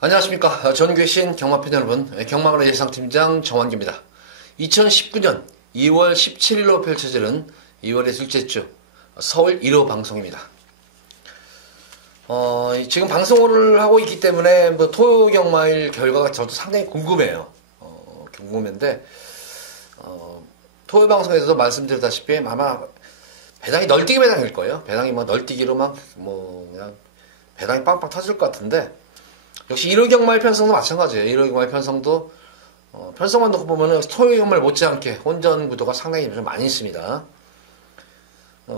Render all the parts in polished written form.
안녕하십니까. 전교신 경마팬 여러분, 경마그라 예상팀장 정환기입니다. 2019년 2월 17일로 펼쳐지는 2월의 둘째 주 서울 1호 방송입니다. 지금 방송을 하고 있기 때문에 토경마일 결과가 저도 상당히 궁금해요. 궁금한데 토요 방송에서도 말씀드렸다시피 아마 배당이 널뛰기 배당일 거예요. 배당이 널뛰기로 그냥 배당이 빵빵 터질 것 같은데, 역시 1호 경마일 편성도 마찬가지예요. 1호 경마일 편성도 편성만 놓고 보면은 토요 경마일 못지않게 혼전 구도가 상당히 좀 많이 있습니다.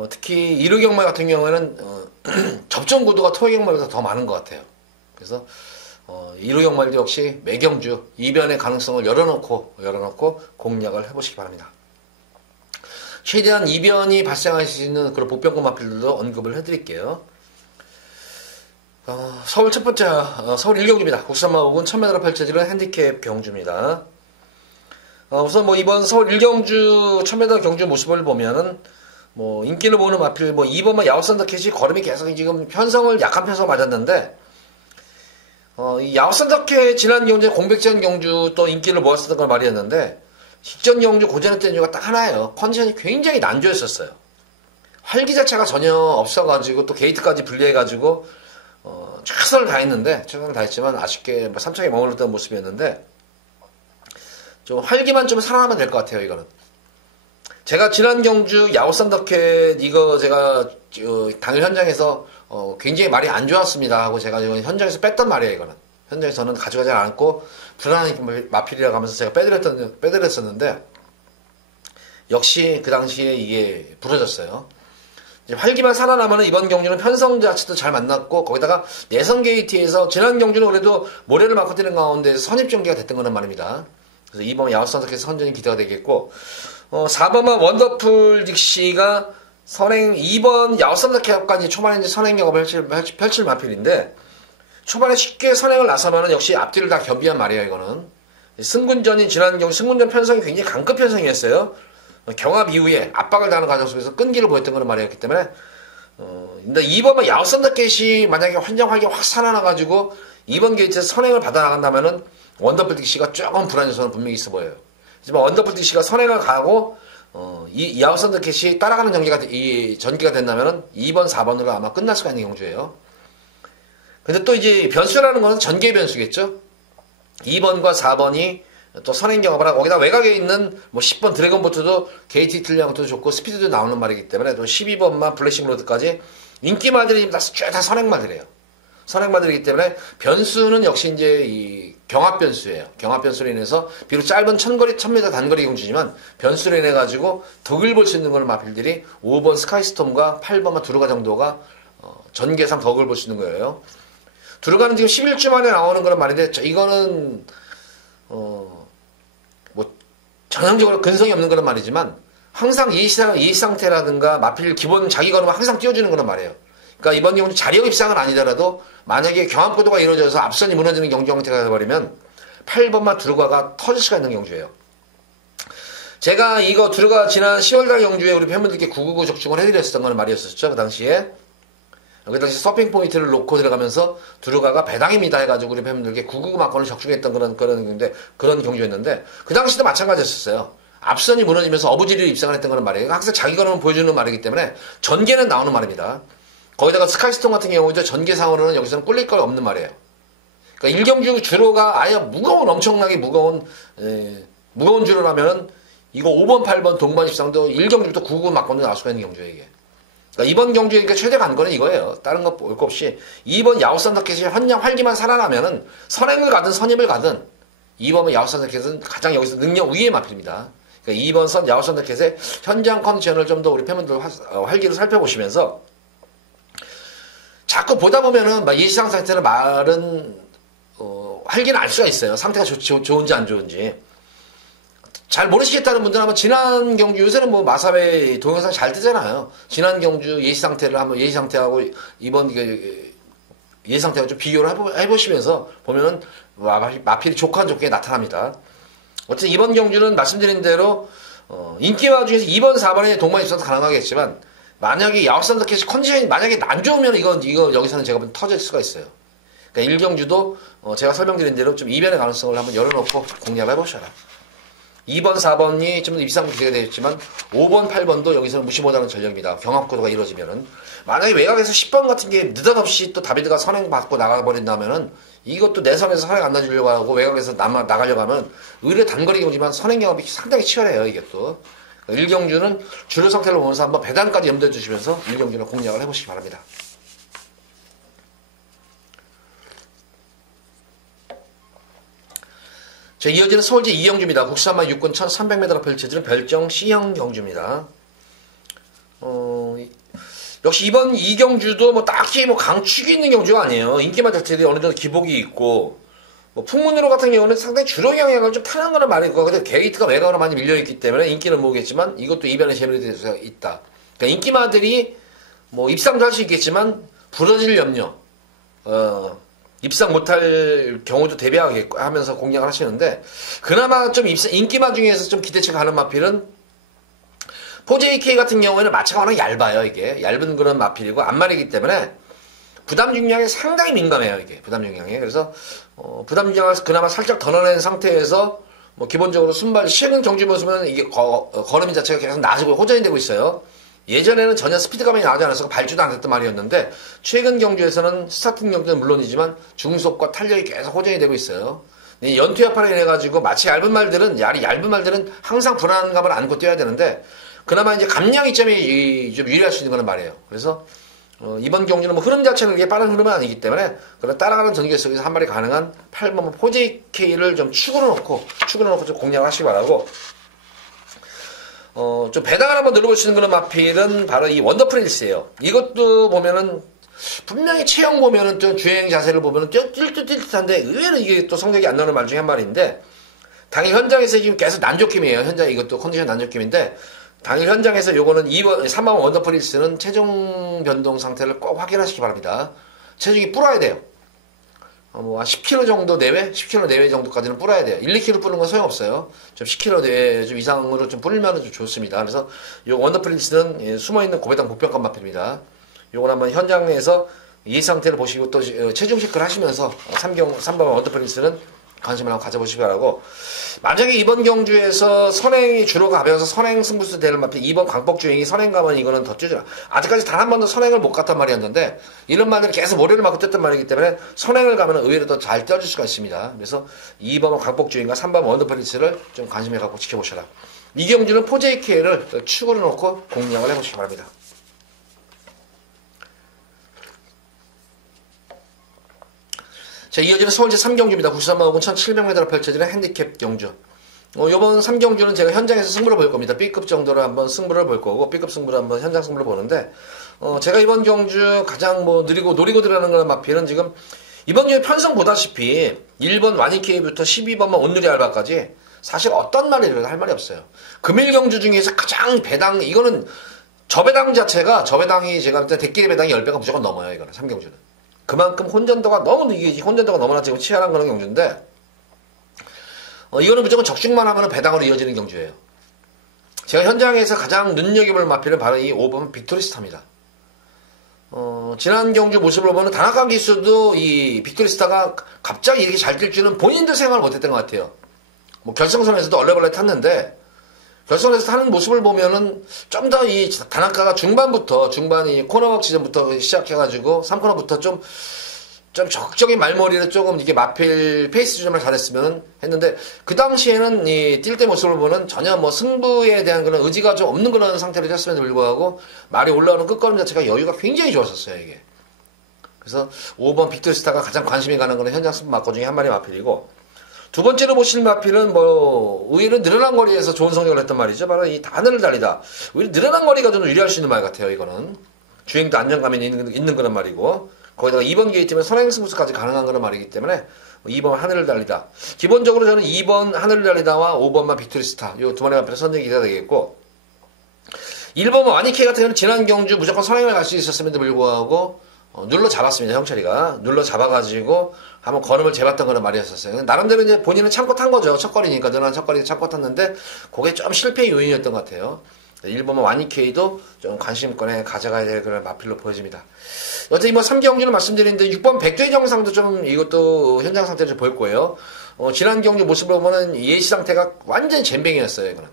특히 1호 경마일 같은 경우에는 접전 구도가 토요 경마일보다 더 많은 것 같아요. 그래서 1호 경마일도 역시 매경주 이변의 가능성을 열어놓고 공략을 해보시기 바랍니다. 최대한 이변이 발생할 수 있는 그런 보병급 마필들도 언급을 해드릴게요. 서울 첫 번째, 서울 1경주입니다. 국산마 5군 1000m로 펼쳐지는 핸디캡 경주입니다. 우선 이번 서울 1경주 1000m 경주 모습을 보면은, 인기를 모으는 마필, 2번만 야우선더캣이 걸음이 계속 지금 약한 편성을 맞았는데, 이 야우선더캣 지난 경주에 공백전 경주 또 인기를 모았었던 걸 말이었는데, 직전 경주 고전했던 이유가 딱 하나예요. 컨디션이 굉장히 난조했었어요. 활기 자체가 전혀 없어가지고, 또 게이트까지 분리해가지고, 최선을 다했지만 아쉽게 3차에 머물렀던 모습이었는데, 좀 활기만 좀 살아나면 될 것 같아요. 이거는 제가 지난 경주 야오산더캣 이거 제가 당일 현장에서 굉장히 말이 안 좋았습니다 하고 제가 현장에서 뺐던 말이에요. 이거는 현장에서는 가져가지 않고 불안한 마필이라고 하면서 제가 빼드렸었는데, 역시 그 당시에 이게 부러졌어요. 활기만 살아나면 이번 경주는 편성 자체도 잘 만났고, 거기다가 내성 게이트에서 지난 경주는 그래도 모래를 맞고 뛰는 가운데 선입 전개가 됐던 거는 말입니다. 그래서 2번 야우선더캣에서 선전이 기대가 되겠고, 4번만 원더풀 딕시가 선행 2번 야우선더캣까지 초반에 이제 선행 경험을 펼칠 마필인데, 초반에 쉽게 선행을 나서면은 역시 앞뒤를 다 겸비한 말이에요. 이거는 승군전인 지난 경주 승군전 편성이 굉장히 강급 편성이었어요. 경합 이후에 압박을 당하는 과정 속에서 끈기를 보였던 거는 말이었기 때문에, 근데 2번만 야우선더캣이 만약에 환장하게 확 살아나가지고 2번 게이트에서 선행을 받아 나간다면은 원더풀 딕시가 조금 불안 요소는 분명히 있어 보여요. 하지만 원더풀 딕시가 선행을 가고, 이 야우선더캣이 따라가는 전개가 된다면은 2번, 4번으로 아마 끝날 수가 있는 경주예요. 근데 또 이제 변수라는 거는 전개 변수겠죠? 2번과 4번이 또 선행 경합을 하고, 거기다 외곽에 있는 10번 드래곤보트도 게이트 틀량도 좋고 스피드도 나오는 말이기 때문에, 또 12번만 블래싱 로드까지 인기마들이 다 선행마들이에요. 선행마들이기 때문에 변수는 역시 이제 이 경합 변수예요. 경합 변수로 인해서 비록 짧은 1000m 단거리 경주지만 변수로 인해 가지고 덕을 볼 수 있는 건 마필들이 5번 스카이스톰과 8번만 두루가 정도가 전개상 덕을 볼 수 있는 거예요. 두루가는 지금 11주 만에 나오는 그런 말인데, 이거는 전형적으로 근성이 없는 그런 말이지만, 항상 예시 상태라든가 마필 기본 자기 걸음을 항상 띄워주는 그런 말이에요. 그러니까 이번 경우는 자력 입상은 아니더라도 만약에 경합 구도가 이루어져서 앞선이 무너지는 경주 형태가 되어버리면 8번만 두루가가 터질 수가 있는 경주예요. 제가 이거 두루가 지난 10월달 경주에 우리 팬분들께 999 적중을 해드렸었던 거는 말이었었죠. 그 당시에 서핑 포인트를 놓고 들어가면서 두루가가 배당입니다 해가지고 우리 팬분들께 999 막건을 적중했던 그런 경주였는데, 그 당시도 마찬가지였었어요. 앞선이 무너지면서 어부지리로 입상을 했던 거는 말이에요. 항상 자기 걸음을 보여주는 말이기 때문에 전개는 나오는 말입니다. 거기다가 스카이스톤 같은 경우도 전개상으로는 여기서는 꿀릴 거 없는 말이에요. 그러니까 1경주 주로가 아예 엄청나게 무거운 주로라면은 이거 5번, 8번 동반 입상도 1경주부터 999 막건도 나올 수가 있는 경주예요, 이게. 그러니까 이번 경주에 최대 관건은 이거예요. 다른 거 볼 거 없이 2번 야우선더캣이 활기만 살아나면은 선행을 가든 선입을 가든 2번은 야우선더캣은 가장 여기서 능력 위의 마필입니다. 그러니까 2번 야우선더캣의 현장 컨디션을 좀 더 우리 팬분들 활기를 살펴보시면서, 자꾸 보다 보면은 예시상 상태를 말은 활기는 알 수가 있어요. 상태가 좋은지 안 좋은지. 잘 모르시겠다는 분들은 한번 지난 경주, 요새는 마사회 동영상 잘 뜨잖아요. 지난 경주 예시 상태를 한번 예시 상태하고 이번 예시 상태하고 좀 비교를 해보시면서 보면은 마필이 족한 좋게 나타납니다. 어쨌든 이번 경주는 말씀드린 대로 인기마 중에서 2번, 4번에 동반 입상도 가능하겠지만, 만약에 야우산더캣이 컨디션이 만약에 안 좋으면 이거 여기서는 제가 보면 터질 수가 있어요. 그러니까 1경주도 제가 설명드린 대로 좀 이변의 가능성을 한번 열어놓고 공략을 해보셔라. 2번, 4번이 좀 입상도 기대가 되겠지만 5번, 8번도 여기서는 무시 못하는 전략입니다. 경합구도가 이루어지면은 만약에 외곽에서 10번 같은 게 느닷없이 또 다비드가 선행 받고 나가버린다면은 이것도 내 선에서 선행 안 놔주려고 하고 외곽에서 나가려고 하면 의뢰 단거리 경주지만 선행 경합이 상당히 치열해요. 이게 또 1경주는 주류 상태를 보면서 한번 배당까지 염두에 두시면서 1경주는 공략을 해보시기 바랍니다. 자, 이어지는 서울제 2경주입니다. 국산마 육군 1300m가 펼쳐지는 별정 C형 경주입니다. 역시 이번 2경주도 뭐 딱히 뭐 강축이 있는 경주가 아니에요. 인기만 자체들이 어느 정도 기복이 있고, 뭐 풍문으로 같은 경우는 상당히 주력 영향을 좀 타는 거는 많이 있고, 근데 게이트가 외곽으로 많이 밀려있기 때문에 인기는 모르겠지만 이것도 이변의 재미를 될 수 있다. 그러니까 인기마들이 뭐 입상도 할 수 있겠지만 부러질 염려, 입상 못할 경우도 대비하면서 공략을 하시는데, 그나마 좀 인기마 중에서 좀 기대치가 가는 마필은 4JK 같은 경우에는 마차가 워낙 얇아요. 이게 얇은 그런 마필이고 앞말이기 때문에 부담 중량에 상당히 민감해요. 이게 부담 중량에. 그래서 부담 중량을 그나마 살짝 덜어낸 상태에서 뭐 기본적으로 순발 최근 경주 모습은 이게 걸음이 자체가 계속 낮고 호전이 되고 있어요. 예전에는 전혀 스피드감이 나오지 않았어 발주도 안 했던 말이었는데, 최근 경주에서는 스타팅 경주는 물론이지만 중속과 탄력이 계속 호전이 되고 있어요. 연투 여파로 인해가지고 마치 얇은 말들은 항상 불안감을 안고 뛰어야 되는데, 그나마 이제 감량 이점이 좀 유리할 수 있는 거는 말이에요. 그래서 이번 경주는 뭐 흐름 자체는 그게 빠른 흐름은 아니기 때문에 그런 따라가는 전개 속에서 한 마리 가능한 8번 4JK를 좀 축으로 놓고 좀 공략을 하시기 바라고, 좀 배당을 한번 눌러볼 수 있는 그런 마필은 바로 이 원더프린스예요. 이것도 보면은 분명히 체형 보면은 좀 주행 자세를 보면은 뛸 듯한데 의외로 이게 또 성적이 안 나오는 말 중에 한 마리인데, 당일 현장에서 지금 계속 난조킴이에요. 현장 이것도 컨디션 난조킴인데, 당일 현장에서 요거는 3번 원더프린스는 체중 변동 상태를 꼭 확인하시기 바랍니다. 체중이 불어야 돼요. 뭐 10kg 정도 내외, 10kg 내외 정도까지는 불어야 돼요. 1, 2kg 뿌는 건 소용없어요. 좀 10kg 내외 좀 이상으로 좀 뿌리면 좀 좋습니다. 그래서 요 원더프린스는 숨어있는 고배당 보편감 마필입니다. 요건 한번 현장에서 이 상태를 보시고 또 체중 체크를 하시면서 3번 원더프린스는 관심을 한번 가져보시기 바라고, 만약에 이번 경주에서 선행이 주로 가벼워서 선행 승부수 대를 마필 2번 광복주행이 선행 가면 이거는 더 뛰죠. 아직까지 단 한 번도 선행을 못 갔단 말이었는데, 이런 말들이 계속 모래를 맞고 뛰었단 말이기 때문에 선행을 가면 의외로 더 잘 뛰어줄 수가 있습니다. 그래서 2번 광복주행과 3번 원더프린스를 좀 관심을 갖고 지켜보셔라. 이 경주는 4JK를 축으로 놓고 공략을 해보시기 바랍니다. 자, 이어지는 서울제 3경주입니다. 93마고군 1700m로 펼쳐지는 핸디캡 경주. 요번 3경주는 제가 현장에서 승부를 볼 겁니다. B급 정도로 한번 승부를 볼 거고, B급 승부를 한번 현장 승부를 보는데, 제가 이번 경주 가장 뭐 노리고 들어가는 그런 마필은 지금, 이번 경주 편성 보다시피 1번 와니케이부터 12번만 온누리 알바까지 사실 어떤 말이라도 할 말이 없어요. 금일 경주 중에서 가장 배당, 이거는 저배당이 제가 볼 때 대끼리 배당이 10배가 무조건 넘어요. 이거는 3경주는. 그만큼 혼전도가 너무나 지금 치열한 그런 경주인데, 이거는 무조건 적중만 하면 배당으로 이어지는 경주예요. 제가 현장에서 가장 눈여겨볼 마필은 바로 이 5번 빅토리스타입니다. 지난 경주 모습을 보면 다나카 기수도 이 빅토리스타가 갑자기 이렇게 잘 뛸 줄은 본인도 생각을 못했던 것 같아요. 뭐 결승선에서도 얼레벌레 탔는데, 결승에서 타는 모습을 보면은 좀 더 이 다나카가 중반이 코너박 지점부터 시작해가지고 3코너부터 좀 적극적인 말머리를 조금 이게 마필 페이스 조정을 잘했으면 했는데, 그 당시에는 이 뛸 때 모습을 보면 전혀 뭐 승부에 대한 그런 의지가 좀 없는 그런 상태로 뛰었음에도 불구하고 말이 올라오는 끝걸음 자체가 여유가 굉장히 좋았었어요, 이게. 그래서 5번 빅토리스타가 가장 관심이 가는 그런 현장 승부 마커 중에 한 마리 마필이고, 두 번째로 보실 마필은 뭐 의외로 늘어난 거리에서 좋은 성적을 했단 말이죠. 바로 이 하늘을 달리다. 오히려 늘어난 거리가 좀 유리할 수 있는 말 같아요. 이거는 주행도 안정감이 있는 그런 말이고, 거기다가 2번 게이트면 선행 승부수까지 가능한 그런 말이기 때문에 2번 하늘을 달리다. 기본적으로 저는 2번 하늘을 달리다와 5번만 빅토리스타, 이 두 마리 마필 선정이 기대가 되겠고, 1번 와니케이 같은 경우는 지난 경주 무조건 선행을 갈 수 있었음에도 불구하고 눌러 잡았습니다. 형철이가 눌러 잡아가지고 한번 걸음을 재봤던 그런 말이었었어요. 나름대로 이제 본인은 참고 탄 거죠. 첫거리니까, 늘어난 첫거리 참고 탔는데 그게 좀 실패의 요인이었던 것 같아요. 일본은 와니케이도 좀 관심권에 가져가야 될 그런 마필로 보여집니다. 어쨌든 이번 3경주는 말씀드리는데 6번 백두의 정상도 좀 이것도 현장 상태를 좀 볼 거예요. 지난 경주 모습을 보면은 예시 상태가 완전히 잼뱅이였어요. 이거는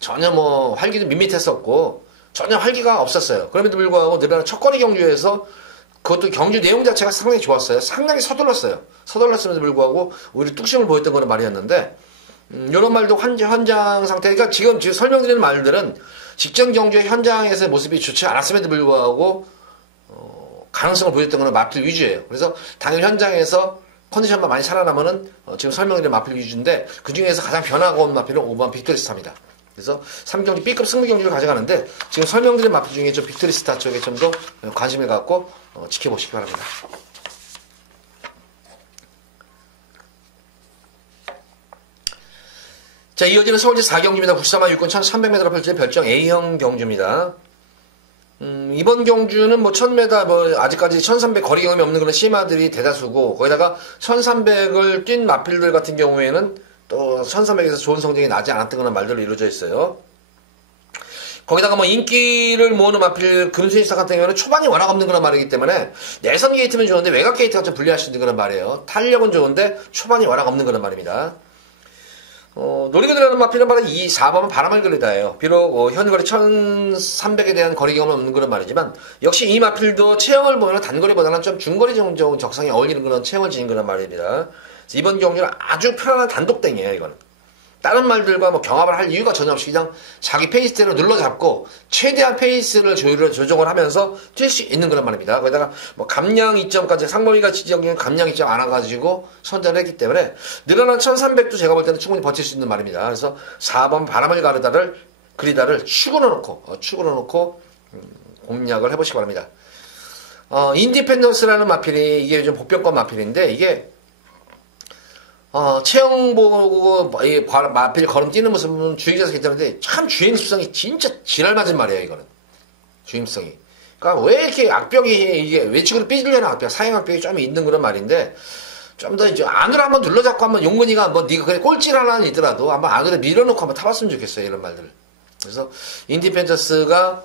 전혀 뭐 활기도 밋밋했었고 전혀 활기가 없었어요. 그럼에도 불구하고 늘어난 첫거리 경주에서 그것도 경주 내용 자체가 상당히 좋았어요. 상당히 서둘렀어요. 서둘렀음에도 불구하고 오히려 뚝심을 보였던 거는 말이었는데 이런 말도 현장 상태, 그러니까 지금 설명드리는 말들은 직전 경주의 현장에서의 모습이 좋지 않았음에도 불구하고 가능성을 보였던 거는 마필 위주예요. 그래서 당일 현장에서 컨디션만 많이 살아나면은 지금 설명드린 마필 위주인데 그 중에서 가장 변화가 온 마필은 5번 빅토리스타입니다. 그래서 3경주 B급 승부 경주를 가져가는데 지금 설명드린 마필 중에 좀 빅토리스타 쪽에 좀 더 관심을 갖고 지켜보시기 바랍니다. 자, 이어지는 서울시 4경주입니다. 93만 6군 1300m 펼쳐진 별정 A형 경주입니다. 이번 경주는 뭐 1000m, 뭐 아직까지 1300 거리 경험이 없는 그런 시마들이 대다수고 거기다가 1300을 뛴 마필들 같은 경우에는 또 1300에서 좋은 성적이 나지 않았던 그런 말들로 이루어져 있어요. 거기다가 뭐 인기를 모으는 마필 금수인스타 같은 경우는 초반이 워낙 없는 그런 말이기 때문에 내선 게이트는 좋은데 외곽 게이트가 좀 불리할 수 있는 그런 말이에요. 탄력은 좋은데 초반이 워낙 없는 그런 말입니다. 노리고 들어가는 마필은 바로 이 4번은 바람을 그리다예요. 비록 현거리 1300에 대한 거리 경험은 없는 그런 말이지만 역시 이 마필도 체형을 보면 단거리보다는 좀 중거리 정도 적성에 어울리는 그런 체형을 지닌 그런 말입니다. 이번 경주는 아주 편안한 단독땡이에요. 이거는 다른 말들과 뭐 경합을 할 이유가 전혀 없이 그냥 자기 페이스대로 눌러잡고 최대한 페이스를 조정을 하면서 뛸 수 있는 그런 말입니다. 거기다가 뭐 감량 이점까지 상머리가 지정된 감량 이점 안 와가지고 선전을 했기 때문에 늘어난 1300도 제가 볼 때는 충분히 버틸 수 있는 말입니다. 그래서 4번 바람을 그리다를 축으로 놓고 공략을 해보시기 바랍니다. 인디펜던스라는 마필이 이게 좀 보편권 마필인데 이게 체형 보고 마필 걸음 뛰는 모습은 주행자에서 괜찮은데 참 주행 습성이 진짜 지랄맞은 말이에요. 이거는 주행성이. 그러니까 왜 이렇게 악벽이 이게 외측으로 삐질려는 악벽, 사행 악벽이 좀 있는 그런 말인데 좀 더 이제 안으로 한번 눌러잡고 한번 용근이가 한번 네가 그래 꼴찌를 하나는 있더라도 한번 안으로 밀어놓고 한번 타봤으면 좋겠어요. 이런 말들을. 그래서 인디펜던스가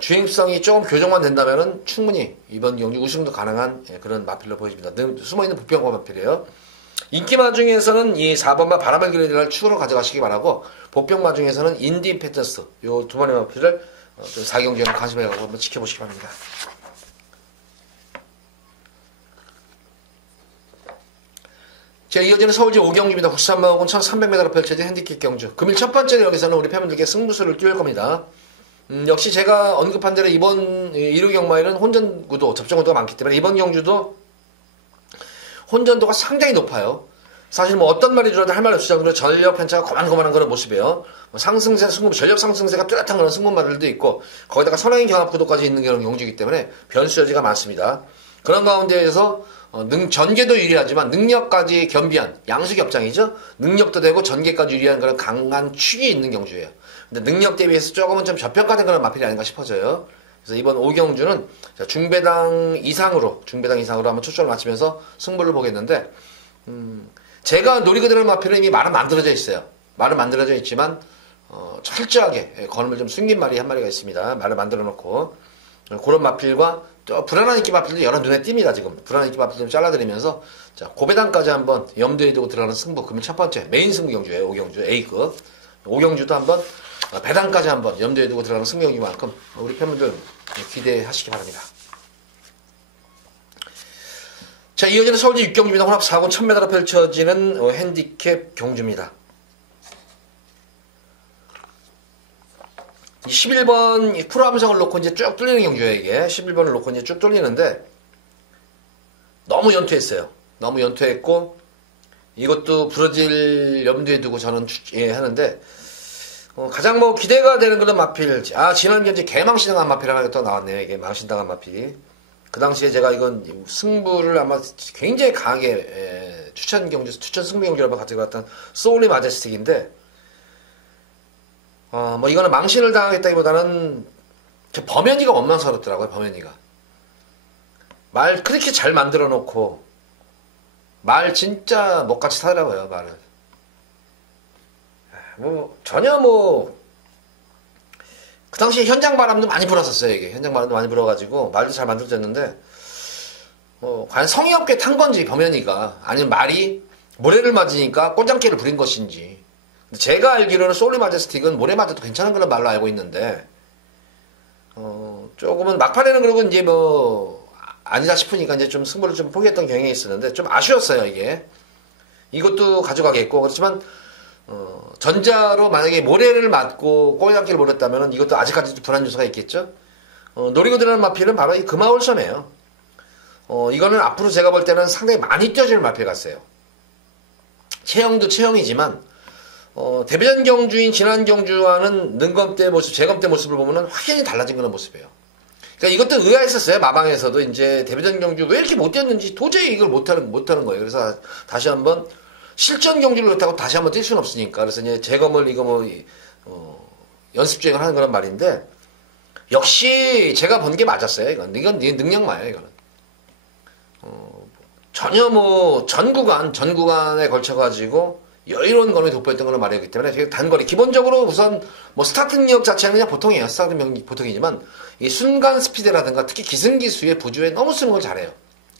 주행성이 조금 교정만 된다면은 충분히 이번 경기 우승도 가능한 그런 마필로 보여집니다. 숨어있는 보편권 마필이에요. 인기마 중에서는 이 4번만 바람을 그리는 축으로 가져가시기 바라고 보병마 중에서는 인디펜던스 요 두 번의 마필을 4경주에 관심을 갖고 한번 지켜보시기 바랍니다. 자, 이어지는 서울시 5경주입니다. 93만 1300m로 펼쳐진 핸디캡 경주. 금일 첫 번째로 여기서는 우리 팬분들께 승부수를 띄울 겁니다. 역시 제가 언급한 대로 이번 1호 경마에는 혼전구도, 접전구도가 많기 때문에 이번 경주도 혼전도가 상당히 높아요. 사실 뭐 어떤 말이 들어도 할 말 없이 정도로 전력 편차가 고만고만한 그런 모습이에요. 상승세, 승부, 전력 상승세가 뚜렷한 그런 승부마들도 있고 거기다가 선행인 경합 구도까지 있는 그런 경주이기 때문에 변수 여지가 많습니다. 그런 가운데에서 전개도 유리하지만 능력까지 겸비한 양수겹장이죠. 능력도 되고 전개까지 유리한 그런 강한 축이 있는 경주예요. 근데 능력 대비해서 조금은 좀 저평가된 그런 마필이 아닌가 싶어져요. 그래서 이번 5경주는 중배당 이상으로 한번 초점을 맞추면서 승부를 보겠는데 제가 노리고 들어는 마필은 이미 말은 만들어져 있어요. 말은 만들어져 있지만 철저하게 걸음을 좀 숨긴 말이 한 마리가 있습니다. 말을 만들어 놓고 그런 마필과 또 불안한 인기 마필도 여러 눈에 띕니다. 지금 불안한 인기 마필 좀 잘라드리면서 자, 고배당까지 한번 염두에 두고 들어가는 승부. 그러면 첫 번째 메인 승부 경주예요. 5경주 A급 5경주도 한번 배당까지 한번 염두에 두고 들어가는 승부 경기만큼 우리 팬분들 기대하시기 바랍니다. 자, 이어지는 서울시 6경주입니다. 혼합 4군 1000m로 펼쳐지는 핸디캡 경주입니다. 11번 프로 함성을 놓고 이제 쭉 뚫리는 경주예요, 이게. 11번을 놓고 이제 쭉 뚫리는데 너무 연투했어요. 너무 연투했고 이것도 부러질 염두에 두고 저는 하는데 가장 뭐 기대가 되는 그런 마필. 지난 경기 개망신당한 마필 하나 또 나왔네요. 이게 망신당한 마필이. 그 당시에 제가 이건 승부를 아마 굉장히 강하게 추천 승부 경주라고 가지고 왔던 소울리 마제스틱인데 뭐 이거는 망신을 당하겠다기보다는 범현이가 원망스럽더라고요. 범현이가 말 그렇게 잘 만들어 놓고 말 진짜 먹같이 타더라고요. 말을 뭐 전혀 뭐 그 당시에 현장 바람도 많이 불었었어요. 이게 현장 바람도 많이 불어가지고 말도 잘 만들어졌는데 과연 성의 없게 탄 건지 범현이가, 아니면 말이 모래를 맞으니까 꽃장기를 부린 것인지. 제가 알기로는 솔리 마제스틱은 모래 맞아도 괜찮은 그런 말로 알고 있는데 조금은 막판에는 그러고 이제 뭐 아니다 싶으니까 이제 좀 승부를 좀 포기했던 경향이 있었는데 좀 아쉬웠어요. 이게 이것도 가져가겠고. 그렇지만 전자로 만약에 모래를 맞고 꼬리감기를 물었다면 이것도 아직까지도 불안 요소가 있겠죠. 노리고 들어가는 마필은 바로 이 금화울섬이에요. 이거는 앞으로 제가 볼 때는 상당히 많이 뛰어질 마필 같아요. 체형도 체형이지만 데뷔전 경주인 지난 경주와는 능검 때 모습, 재검 때 모습을 보면은 확연히 달라진 그런 모습이에요. 그러니까 이것도 의아했었어요. 마방에서도 이제 데뷔전 경주 왜 이렇게 못 뛰었는지 도저히 이걸 못하는 거예요. 그래서 다시 한번 실전 경주를 그렇다고 다시 한번 뛸 수는 없으니까. 그래서 이제 재검을 이거 연습 주행을 하는 그런 말인데, 역시 제가 본 게 맞았어요. 이건 능력마예요. 이거는 전혀 전 구간에 걸쳐가지고 여유로운 거리에 돋보였던 걸로 말이기 때문에 되게 단거리. 기본적으로 우선 스타트 능력 자체는 그냥 보통이에요. 스타트 능력이 보통이지만 이 순간 스피드라든가 특히 기승기수의 부주에 너무 쓰는 걸 잘해요.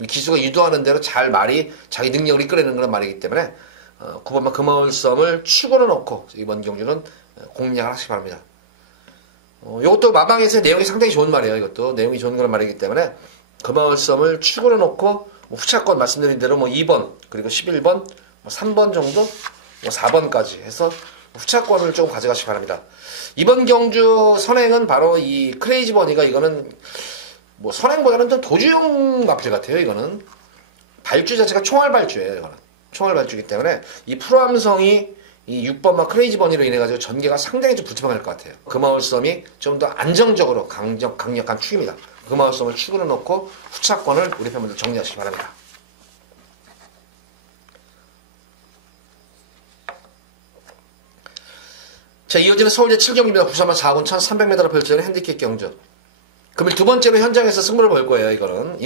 기수가 유도하는 대로 잘 말이 자기 능력을 이끌어내는 그런 말이기 때문에 9번만 금화울섬을 축으로 넣고 이번 경주는 공략을 하시기 바랍니다. 이것도 마방에서의 내용이 상당히 좋은 말이에요. 이것도 내용이 좋은 그런 말이기 때문에 금화울섬을 축으로 넣고 후차권 말씀드린 대로 2번 그리고 11번 3번 정도 4번까지 해서 후차권을 조금 가져가시기 바랍니다. 이번 경주 선행은 바로 이 크레이지 버니가, 이거는 선행보다는 좀 도주용 마필 같아요. 이거는 발주 자체가 총알 발주예요. 이거는 총알 발주이기 때문에 이 프로함성이 이 6번마 크레이지 버니로 인해가지고 전개가 상당히 좀 불투명할 것 같아요. 금화울섬이 좀 더 안정적으로 강력한 축입니다. 금화울섬을 축으로 넣고 후차권을 우리 팬분들 정리하시기 바랍니다. 자, 이어지는 서울제 7경기입니다. 부산만 4군 1300m를 펼치는 핸디캡 경주. 금일 두 번째로 현장에서 승부를 볼 거예요. 이거는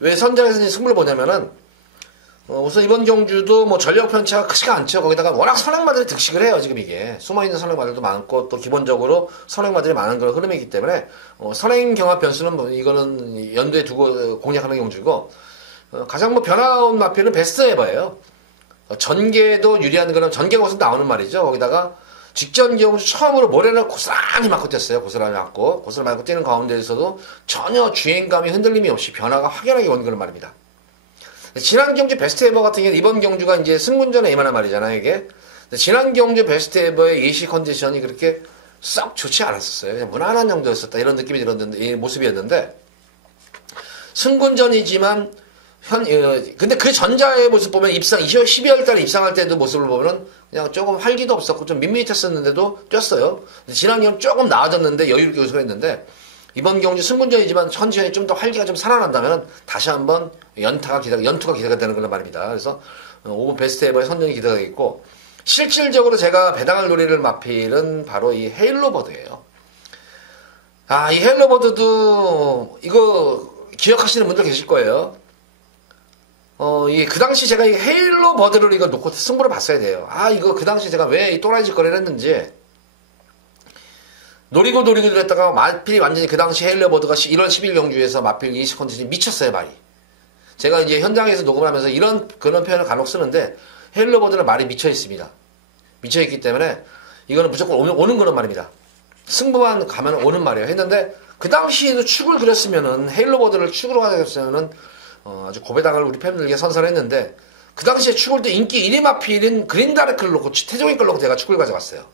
왜 현장에서 승부를 보냐면은 우선 이번 경주도 전력 편차가 크지가 않죠. 거기다가 워낙 선행마들이 득식을 해요. 지금 이게 숨어있는 선행마들도 많고 또 기본적으로 선행마들이 많은 그런 흐름이기 때문에 선행 경합 변수는 이거는 연두에 두고 공략하는 경주고, 가장 변화온 마필은 베스트 에버예요. 전개도 유리한 그런 전개가 우선 나오는 말이죠. 거기다가 직전 경주 처음으로 모래를 고스란히 맞고 뛰었어요. 고스란히 맞고 뛰는 가운데에서도 전혀 주행감이 흔들림이 없이 변화가 확연하게 온 그런 말입니다. 지난 경주 베스트 에버 같은 경우는 이번 경주가 이제 승군전에 임하는 말이잖아요, 이게. 지난 경주 베스트 에버의 예시 컨디션이 그렇게 썩 좋지 않았었어요. 그냥 무난한 정도였었다. 이런 느낌이 들었는데, 이 모습이었는데, 승군전이지만, 근데 그 전자의 모습 보면 12월 달에 입상할 때도 모습을 보면은 그냥 조금 활기도 없었고 좀 밋밋했었는데도 뛰었어요. 지난 경주 조금 나아졌는데 여유롭게 우승했는데, 이번 경주 승군전이지만 컨디션이 좀 더 활기가 좀 살아난다면 다시 한번 연투가 기대가 되는 그런 말입니다. 그래서 5번 베스트 에버의 선전이 기대가 되겠고, 실질적으로 제가 배당을 노리를 마필은 바로 이 헤일로버드예요. 이 헤일로버드도 이거 기억하시는 분들 계실 거예요. 그 당시 제가 이 헤일로버드를 이거 놓고 승부를 봤어야 돼요. 이거 그 당시 제가 왜 이 또라이 짓거리를 했는지. 노리고 그랬다가 마필이 완전히 그 당시 헤일로버드가 1월 10일 경주에서 마필 예시 컨디션이 미쳤어요, 말이. 제가 이제 현장에서 녹음을 하면서 그런 표현을 간혹 쓰는데, 헤일로버드는 말이 미쳐 있습니다. 미쳐 있기 때문에 이거는 무조건 오는 그런 말입니다. 승부만 가면 오는 말이에요. 했는데 그 당시에도 축을 그렸으면은, 헤일로버드를 축으로 가졌으면은 아주 고배당을 우리 팬들에게 선선했는데, 그 당시에 축을 때 인기 1위 마필인 그린다르크를 놓고 태종인 걸 놓고 제가 축을 가져갔어요.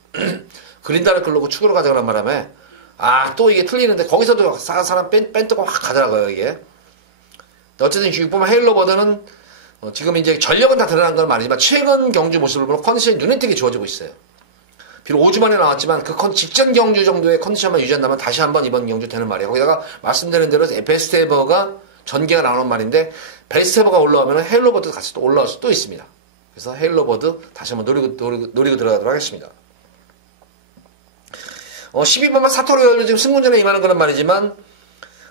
그린다르크를 놓고 축으로 가져가란 바람에 또 이게 틀리는데, 거기서도 사람 뺀뜨고 확 가더라고요, 이게. 어쨌든 지금 보면 헤일로버드는 지금 이제 전력은 다 드러난 건 말이지만 최근 경주 모습을 보면 컨디션이 눈에 띄게 좋아지고 있어요. 비록 5주 만에 나왔지만 그 직전 경주 정도의 컨디션만 유지한다면 다시 한번 이번 경주 되는 말이에요. 거기다가 말씀드린 대로 베스트 에버가 전개가 나오는 말인데, 베스트 에버가 올라오면 헤일로버드 같이 또 올라올 수도 있습니다. 그래서 헤일로버드 다시 한번 노리고 들어가도록 하겠습니다. 12번만 사토로열도 지금 승군전에 임하는 그런 말이지만,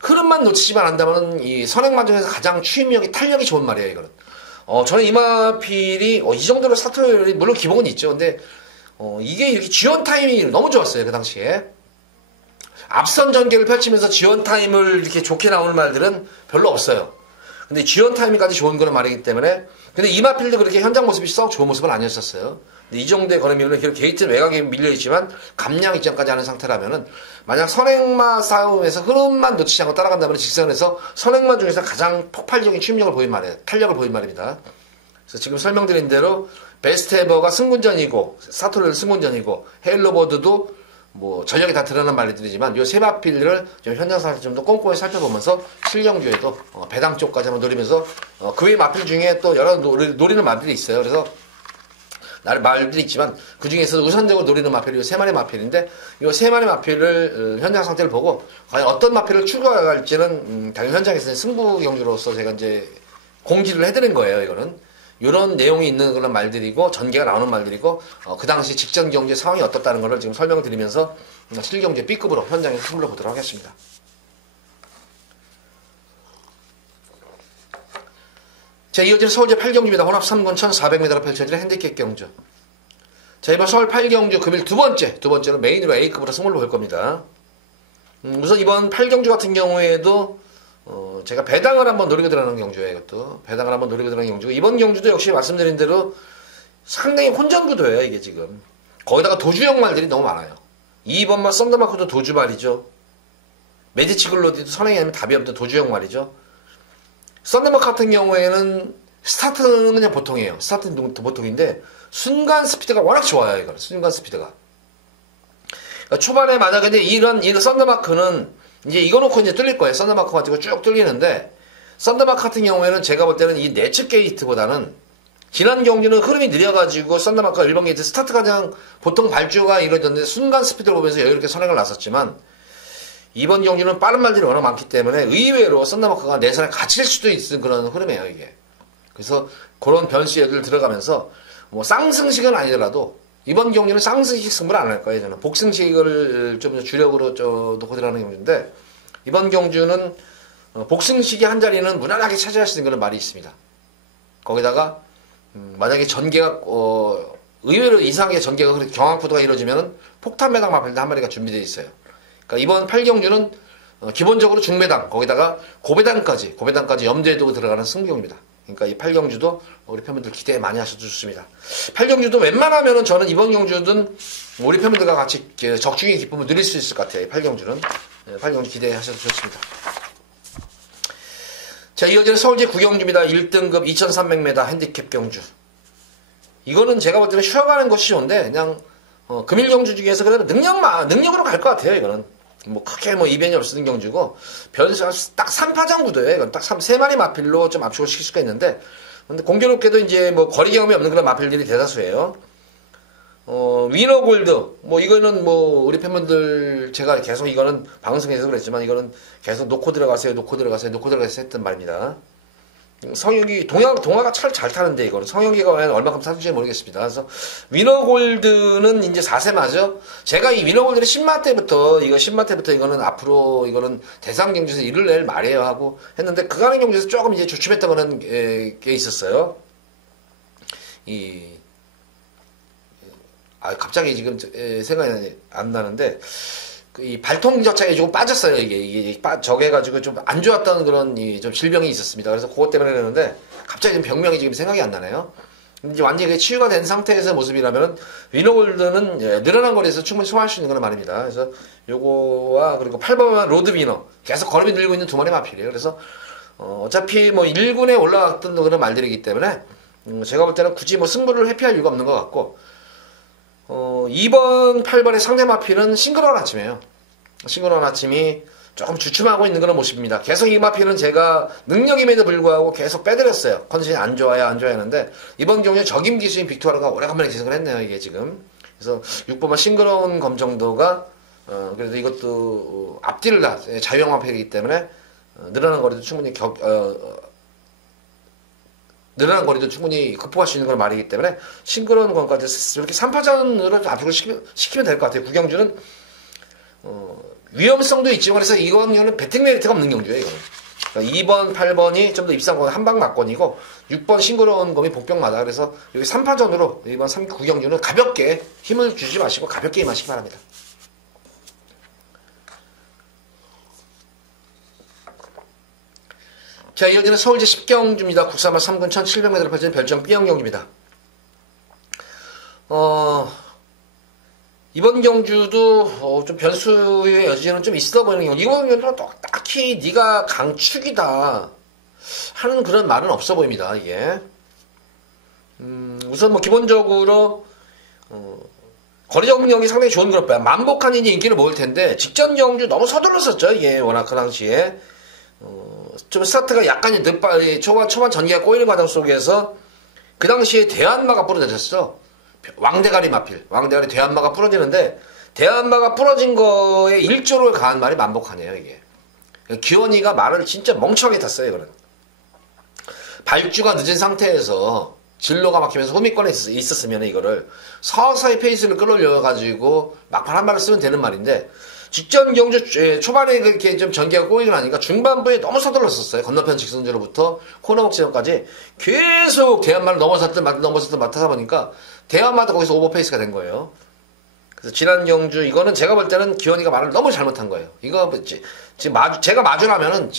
흐름만 놓치지만 않다면 이 선행만 중에서 가장 추임력이 탄력이 좋은 말이에요. 이거는 저는 이마필이 이 정도로 사토로열이 물론 기복은 있죠. 근데 이게 이렇게 지원 타이밍이 너무 좋았어요, 그 당시에. 앞선 전개를 펼치면서 지원 타임을 이렇게 좋게 나오는 말들은 별로 없어요. 근데 지원 타이밍까지 좋은 거는 말이기 때문에, 근데 이마필도 그렇게 현장 모습이 썩 좋은 모습은 아니었었어요. 근데 이 정도의 걸음이면 게이트 외곽에 밀려있지만 감량 입장까지 하는 상태라면은, 만약 선행마 싸움에서 흐름만 놓치지 않고 따라간다면 직선에서 선행마 중에서 가장 폭발적인 추임력을 보인 말이에요. 탄력을 보인 말입니다. 그래서 지금 설명드린 대로 베스트 에버가 승군전이고, 사토르 승군전이고, 헤일로버드도 뭐 전력이 다 드러난 말들이지만 요 세 마필을 좀 현장상에서 좀 더 꼼꼼히 살펴보면서 실경주에도 배당 쪽까지 한번 노리면서 그 외 마필 중에 또 여러 노리는 마필이 있어요. 그래서 말들이 있지만 그 중에서 우선적으로 노리는 마필이 요 세 마리 마필인데 요 세 마리 마필을 현장 상태를 보고 과연 어떤 마필을 추가할지는 당연히 현장에서 승부 경주로서 제가 이제 공지를 해드린 거예요. 이거는. 이런 내용이 있는 그런 말들이고 전개가 나오는 말들이고 그 당시 직전 경제 상황이 어떻다는 것을 지금 설명을 드리면서 실경제 B급으로 현장에서 승부를 보도록 하겠습니다. 자, 이어지는 서울제 8경주입니다. 혼합 3군 1400m로 펼쳐지는 핸디캡 경주. 자, 이번 서울 8경주 금일 두 번째로 메인으로 A급으로 승부를 볼 겁니다. 우선 이번 8경주 같은 경우에도 제가 배당을 한번 노리고 들어가는 경주예요. 이것도 배당을 한번 노리고 들어가는 경주고, 이번 경주도 역시 말씀드린 대로 상당히 혼전구도예요. 이게 지금 거기다가 도주형 말들이 너무 많아요. 2번만 썬더마크도 도주 말이죠. 매지치 글로디도 선행이 아니면 답이 없는 도주형 말이죠. 썬더마크 같은 경우에는 스타트는 그냥 보통이에요. 스타트는 보통인데 순간 스피드가 워낙 좋아요. 이거는 순간 스피드가. 그러니까 초반에 만약에 이제 이런 썬더마크는 이제 이거 놓고 이제 뚫릴 거예요. 썬더마크 가지고 쭉 뚫리는데, 썬더마크 같은 경우에는 제가 볼 때는 이 내측 게이트보다는 지난 경기는 흐름이 느려가지고 썬더마크가 1번 게이트 스타트가 그냥 보통 발주가 이루어졌는데 순간 스피드를 보면서 여유롭게 선행을 나섰지만, 이번 경기는 빠른 말들이 워낙 많기 때문에 의외로 썬더마크가 내선에 갇힐 수도 있는 그런 흐름이에요, 이게. 그래서 그런 변수들 들어가면서 뭐 쌍승식은 아니더라도 이번 경기는 쌍승식 승부를 안 할 거예요. 저는 복승식을 좀 주력으로 놓고 들어가는 경주인데, 이번 경주는 복승식이 한 자리는 무난하게 차지할 수 있는 그런 말이 있습니다. 거기다가 만약에 전개가 의외로 이상하게 전개가 그렇게 경합구도가 이루어지면 폭탄 매당 마필도 한 마리가 준비되어 있어요. 그러니까 이번 8경주는 기본적으로 중매당 거기다가 고배당까지 염두에 두고 들어가는 승부경입니다. 그러니까 이 8경주도 우리 팬분들 기대 많이 하셔도 좋습니다. 8경주도 웬만하면은 저는 이번 경주든 우리 팬분들과 같이 적중의 기쁨을 누릴 수 있을 것 같아요. 이 8경주는. 8경주 기대하셔도 좋습니다. 자, 이어지는 서울제 9경주입니다. 1등급 2300m 핸디캡 경주. 이거는 제가 볼 때는 쉬어가는 것이 좋은데, 그냥, 금일 경주 중에서 그래도 능력으로 갈 것 같아요, 이거는. 뭐, 크게 뭐, 이변이 없는 경주고, 딱 3파전 구도예요. 이건 딱 3마리 마필로 좀 압축을 시킬 수가 있는데, 근데 공교롭게도 이제 뭐, 거리 경험이 없는 그런 마필들이 대다수예요. 위너골드. 뭐, 이거는 뭐, 우리 팬분들, 제가 계속 이거는 방송에서 그랬지만, 이거는 계속 놓고 들어가세요 했던 말입니다. 성혁이, 동화가 차를 잘 타는데, 이거는. 성혁이가 얼마큼 타는지 모르겠습니다. 그래서, 위너골드는 이제 4세마죠. 제가 이 위너골드를 10마 때부터 이거는 앞으로, 이거는 대상경주에서 일을 낼 말이에요 하고 했는데, 그간의 경주에서 조금 이제 주춤했던 그런 게 있었어요. 갑자기 지금 생각이 안 나는데, 이 발통 저차에 조금 빠졌어요. 이게 저게가지고 좀 안 좋았던 그런 좀 질병이 있었습니다. 그래서 그것 때문에 그러는데 갑자기 병명이 지금 생각이 안 나네요. 이제 완전히 치유가 된 상태에서 모습이라면은 위너골드는 늘어난 거리에서 충분히 소화할 수 있는 그런 말입니다. 그래서 요거와 그리고 8번 로드 위너 계속 걸음이 늘고 있는 두 마리 마필이에요. 그래서 어차피 뭐 1군에 올라갔던 그런 말들이기 때문에 제가 볼 때는 굳이 뭐 승부를 회피할 이유가 없는 것 같고. 2번, 8번의 상대 마필은 싱그러운 아침이에요. 싱그러운 아침이 조금 주춤하고 있는 그런 모습입니다. 계속 이 마필은 제가 능력임에도 불구하고 계속 빼드렸어요. 컨디션이 안 좋아요 하는데, 이번 경우에 적임 기수인 빅토르가 오래간만에 기승을 했네요, 이게 지금. 그래서 6번만 싱그러운 검정도가, 그래도 이것도 앞뒤를 다 자유형 마필이기 때문에, 늘어난 거리도 충분히 늘어난 거리도 충분히 극복할 수 있는 그런 말이기 때문에 싱그러운 것까지 이렇게 3파전으로 압축을 시키면 될 것 같아요. 구경주는 위험성도 있지만 그래서 이거는 배팅 메리트가 없는 경주예요. 이거는. 그러니까 2번, 8번이 좀 더 입상권 한방 맞권이고 6번 싱그러운 검이 복병마다 그래서 여기 3파전으로 이번 3구경주는 가볍게 힘을 주지 마시고 가볍게 임하시기 바랍니다. 자, 이어지는 서울제 10경주입니다. 국사마 3군 1700m 펼쳐진 별정 B형 경주입니다. 이번 경주도 좀 변수의 여지는 좀 있어 보이는 경주. 이번 경주는 딱히 네가 강축이다 하는 그런 말은 없어 보입니다. 이게 우선 뭐 기본적으로 거리적 능력이 상당히 좋은 그룹이야. 만복한 이제 인기를 모을 텐데 직전 경주 너무 서둘렀었죠. 이게 워낙 그 당시에 좀 스타트가 약간 초반 전기가 꼬이는 과정 속에서 그 당시에 대한마가 부러졌어. 왕대가리 마필, 왕대가리 대한마가 부러지는데 대한마가 부러진 거에 일조를 가한 말이 만복하네요. 이게 기원이가 말을 진짜 멍청하게 탔어요. 이거는 발주가 늦은 상태에서 진로가 막히면서 호미권에 있었으면 이거를 서서히 페이스를 끌어올려가지고 막판 한 말을 쓰면 되는 말인데 직전 경주 초반에 그렇게 좀 전개가 꼬이고 나니까 중반부에 너무 서둘렀었어요. 건너편 직선제로부터 코너목 지점까지 계속 대한마를 넘어섰든 맡아서 보니까 대한마도 거기서 오버페이스가 된 거예요. 그래서 지난 경주 이거는 제가 볼 때는 기원이가 말을 너무 잘못한 거예요. 이거 지금 제가 마주라면은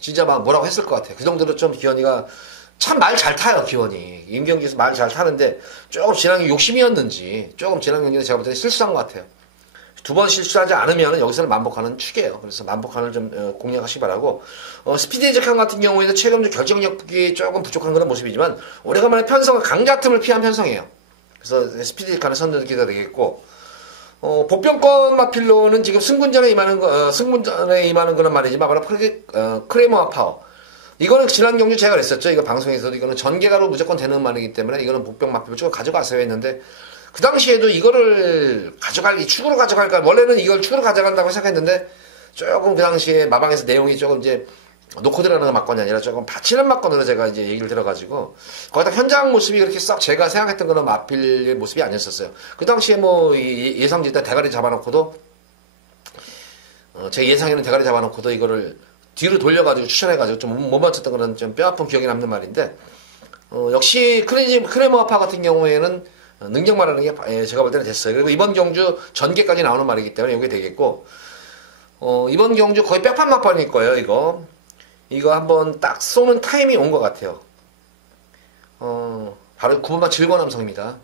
진짜 막 뭐라고 했을 것 같아요. 그 정도로 좀 기원이가 참 말 잘 타요. 기원이 임경기에서 말 잘 타는데 조금 지난 게 욕심이었는지 조금 지난 경기에 제가 볼 때는 실수한 것 같아요. 두 번 실수하지 않으면 여기서는 만복하는 축이에요. 그래서 만복하는 좀 공략하시기 바라고. 스피드 에즈칸 같은 경우에는 최근 결정력이 조금 부족한 그런 모습이지만 오래간만에 편성은 강자 틈을 피한 편성이에요. 그래서 스피드 에즈칸을 선택기가 되겠고 복병권 마필로는 지금 승군전에 임하는 그런 말이지만 바로 크레모아 파워. 이거는 지난 경주 제가 그랬었죠. 이거 방송에서도 이거는 전개가로 무조건 되는 말이기 때문에 이거는 복병 마필로 쭉 가져가세요 했는데 그 당시에도 이거를 축으로 가져갈까 원래는 이걸 축으로 가져간다고 생각했는데 조금 그 당시에 마방에서 내용이 조금 이제 놓고 들어가는 막건이 아니라 조금 받치는 막건으로 제가 이제 얘기를 들어가지고 거기다 현장 모습이 그렇게 싹 제가 생각했던 그런 마필의 모습이 아니었었어요. 그 당시에 뭐 예상지 때 대가리 잡아놓고도 제 예상에는 대가리 잡아놓고도 이거를 뒤로 돌려가지고 추천해가지고 좀 못 맞췄던 그런 좀 뼈아픈 기억이 남는 말인데 역시 크레모아파 같은 경우에는 능력 말하는 게 제가 볼 때는 됐어요. 그리고 이번 경주 전개까지 나오는 말이기 때문에 이게 되겠고 이번 경주 거의 뼈판 막판일 거예요. 이거 한번 딱 쏘는 타임이 온 것 같아요. 바로 9번마 질권함성입니다.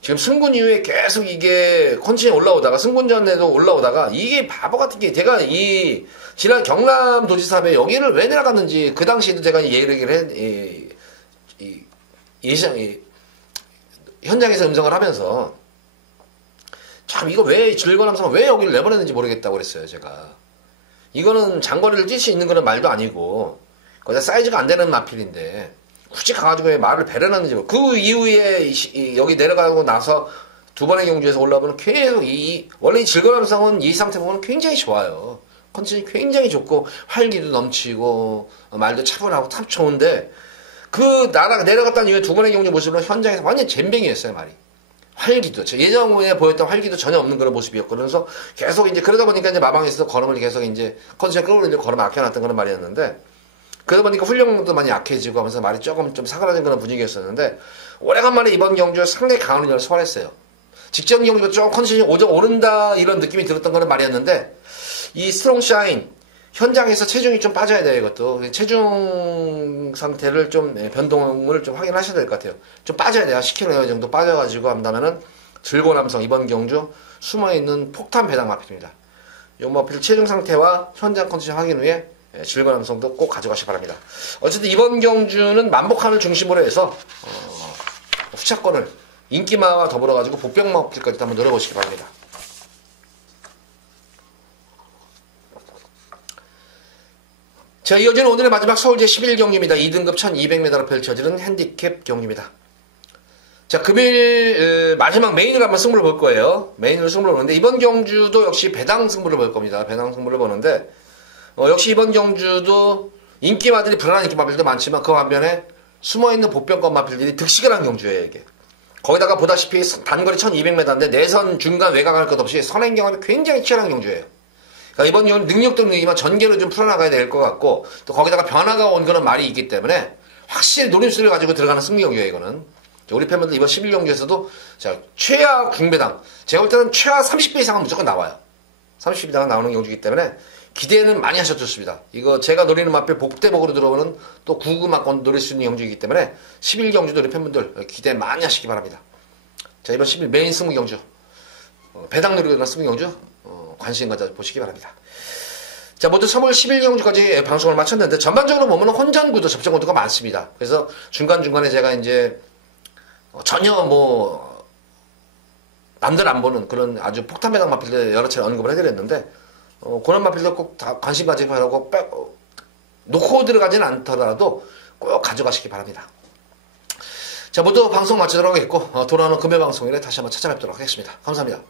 지금 승군 이후에 계속 이게 컨디션이 올라오다가 승군전에도 올라오다가 이게 바보 같은 게 제가 지난 경남도지사회 여기를 왜 내려갔는지 그 당시에도 제가 현장에서 음성을 하면서 참 이거 왜 질권함성 왜 여기를 내보냈는지 모르겠다고 그랬어요. 제가 이거는 장거리를 뛸 수 있는 그런 말도 아니고 거기다 사이즈가 안 되는 마필인데 굳이 가가지고 왜 말을 배려놨는지 그 이후에 여기 내려가고 나서 두 번의 경주에서 올라오면 계속 원래 이 질권함성은 이 상태 보면 굉장히 좋아요. 컨디션이 굉장히 좋고 활기도 넘치고 말도 차분하고 참 좋은데 그 내려갔다는 이후에 두 번의 경주 모습은 현장에서 완전 잼뱅이였어요. 말이 활기도 예전에 보였던 활기도 전혀 없는 그런 모습이었고 그래서 계속 이제 그러다 보니까 이제 마방에서도 걸음을 계속 이제 컨디션 끌어올리려고 걸음 아껴놨던 그런 말이었는데 그러다 보니까 훈련도 많이 약해지고 하면서 말이 조금 좀 사그라진 그런 분위기였었는데 오래간만에 이번 경주에 상당히 강한 훈련을 소화했어요. 직전 경주가 좀 컨디션이 오른다 이런 느낌이 들었던 그런 말이었는데 이 스트롱 샤인 현장에서 체중이 좀 빠져야 돼요. 이것도 체중 상태를 좀 변동을 좀 확인하셔야 될 것 같아요. 좀 빠져야 돼요. 10kg 정도 빠져가지고 한다면은 질권함성 이번 경주 숨어있는 폭탄 배당 마필입니다. 이 마필 체중 상태와 현장 컨디션 확인 후에 질권함성도 꼭 가져가시기 바랍니다. 어쨌든 이번 경주는 만복한을 중심으로 해서 후차권을 인기마와 더불어가지고 복병 마필까지 한번 노려보시기 바랍니다. 자, 이어지는 오늘의 마지막 서울제 11경기입니다. 2등급 1200m로 펼쳐지는 핸디캡 경기입니다. 자, 금일 마지막 메인으로 한번 승부를 볼 거예요. 메인으로 승부를 보는데 이번 경주도 역시 배당 승부를 볼 겁니다. 배당 승부를 보는데 역시 이번 경주도 인기마들이 불안한 인기마필도 많지만 그 반면에 숨어있는 복병권 마필들이 득식을 한 경주예요. 이게 거기다가 보다시피 단거리 1200m인데 내선 중간 외곽할 것 없이 선행 경험이 굉장히 치열한 경주예요. 그러니까 이번 경우는 능력도 능력이지만 전개로 좀 풀어나가야 될 것 같고 또 거기다가 변화가 온 그런 말이 있기 때문에 확실히 노림수를 가지고 들어가는 승리 경기예요. 이거는 우리 팬분들 이번 11경기에서도 자 최하 궁배당 제가 볼 때는 최하 30배 이상은 무조건 나와요. 30배 이상은 나오는 경주이기 때문에 기대는 많이 하셔도 좋습니다. 이거 제가 노리는 마필 복대복으로 들어오는 또 9금악권 노릴 수 있는 경주이기 때문에 11경주 노리 팬분들 기대 많이 하시기 바랍니다. 자, 이번 10일 메인 승부 경주, 배당 노리고 일어난 승부 경주, 관심 가져 보시기 바랍니다. 자, 모두 3월 10일 경주까지 방송을 마쳤는데, 전반적으로 보면 혼전구도 접전구도가 많습니다. 그래서 중간중간에 제가 이제 전혀 뭐 남들 안 보는 그런 아주 폭탄 배당 마필들 여러 차례 언급을 해드렸는데, 그런 마필들 꼭 다 관심 가지고 하라고 놓고 들어가지는 않더라도 꼭 가져가시기 바랍니다. 자, 모두 방송 마치도록 하겠고, 돌아오는 금요 방송일에 다시 한번 찾아뵙도록 하겠습니다. 감사합니다.